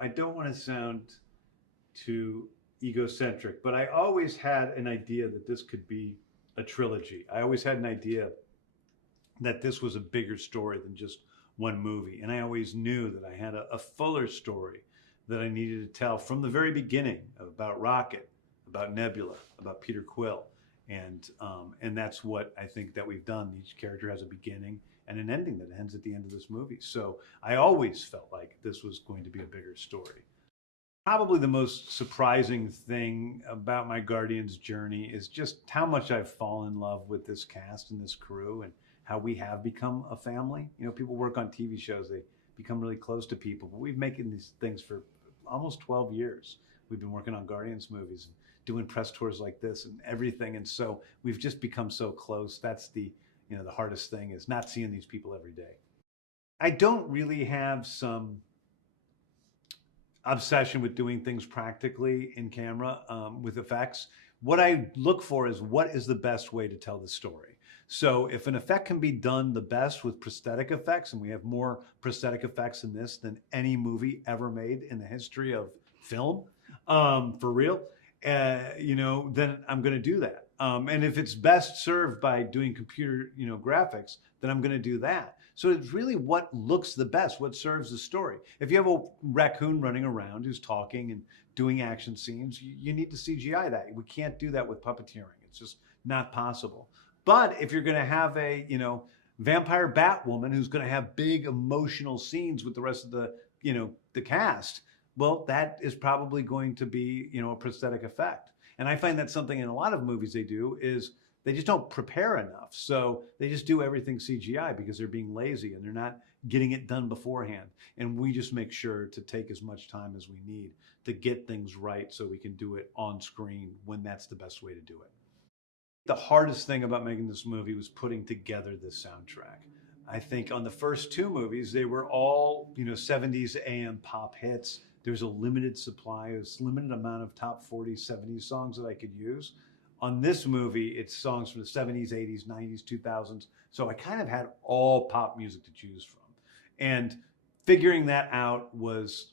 I don't want to sound too egocentric, but I always had an idea that this could be a trilogy. I always had an idea that this was a bigger story than just one movie. And I always knew that I had a fuller story that I needed to tell from the very beginning about Rocket, about Nebula, about Peter Quill. And that's what I think that we've done. Each character has a beginning and an ending that ends at the end of this movie. So I always felt like this was going to be a bigger story. Probably the most surprising thing about my Guardians journey is just how much I've fallen in love with this cast and this crew and how we have become a family. You know, people work on TV shows, they become really close to people, but we've been making these things for almost 12 years. We've been working on Guardians movies and doing press tours like this and everything. And so we've just become so close. That's the hardest thing is not seeing these people every day. I don't really have some obsession with doing things practically in camera with effects. What I look for is what is the best way to tell the story. So if an effect can be done the best with prosthetic effects, and we have more prosthetic effects in this than any movie ever made in the history of film, for real, then I'm going to do that. And if it's best served by doing computer, graphics, then I'm going to do that. So it's really what looks the best, what serves the story. If you have a raccoon running around who's talking and doing action scenes, you need to CGI that. We can't do that with puppeteering. It's just not possible. But if you're going to have a, vampire Batwoman who's going to have big emotional scenes with the rest of the cast, well, that is probably going to be, a prosthetic effect. And I find that something in a lot of movies they do is they just don't prepare enough. So they just do everything CGI because they're being lazy and they're not getting it done beforehand. And we just make sure to take as much time as we need to get things right so we can do it on screen when that's the best way to do it. The hardest thing about making this movie was putting together this soundtrack. I think on the first two movies, they were all, 70s AM pop hits. There's a limited supply, a limited amount of top 40s, 70s songs that I could use. On this movie, it's songs from the 70s, 80s, 90s, 2000s. So I kind of had all pop music to choose from. And figuring that out was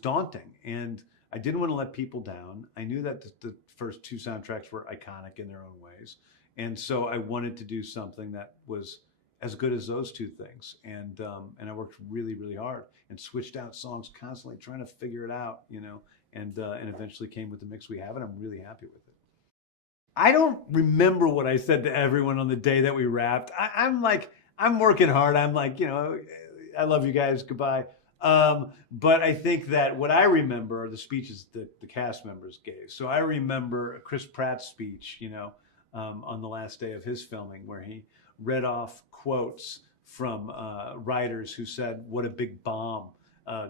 daunting. And I didn't want to let people down. I knew that the first two soundtracks were iconic in their own ways. And so I wanted to do something that was as good as those two things. And I worked really, really hard and switched out songs constantly, trying to figure it out, and eventually came with the mix we have, and I'm really happy with it. I don't remember what I said to everyone on the day that we wrapped. I'm like, I'm working hard. I'm like, I love you guys. Goodbye. But I think that what I remember are the speeches that the cast members gave. So I remember Chris Pratt's speech, on the last day of his filming, where he read off quotes from writers who said what a big bomb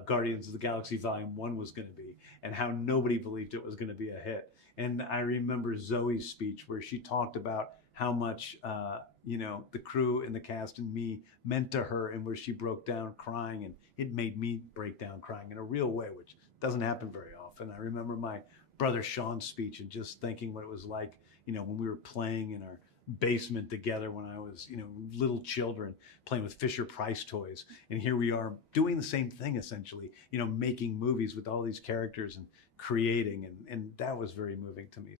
Guardians of the Galaxy Volume 1 was going to be and how nobody believed it was going to be a hit. And I remember Zoe's speech where she talked about how much, the crew and the cast and me meant to her, and where she broke down crying, and it made me break down crying in a real way, which doesn't happen very often. I remember my brother Sean's speech and just thinking what it was like, when we were playing in our basement together when I was, little children playing with Fisher Price toys. And here we are doing the same thing essentially, making movies with all these characters and creating. And that was very moving to me.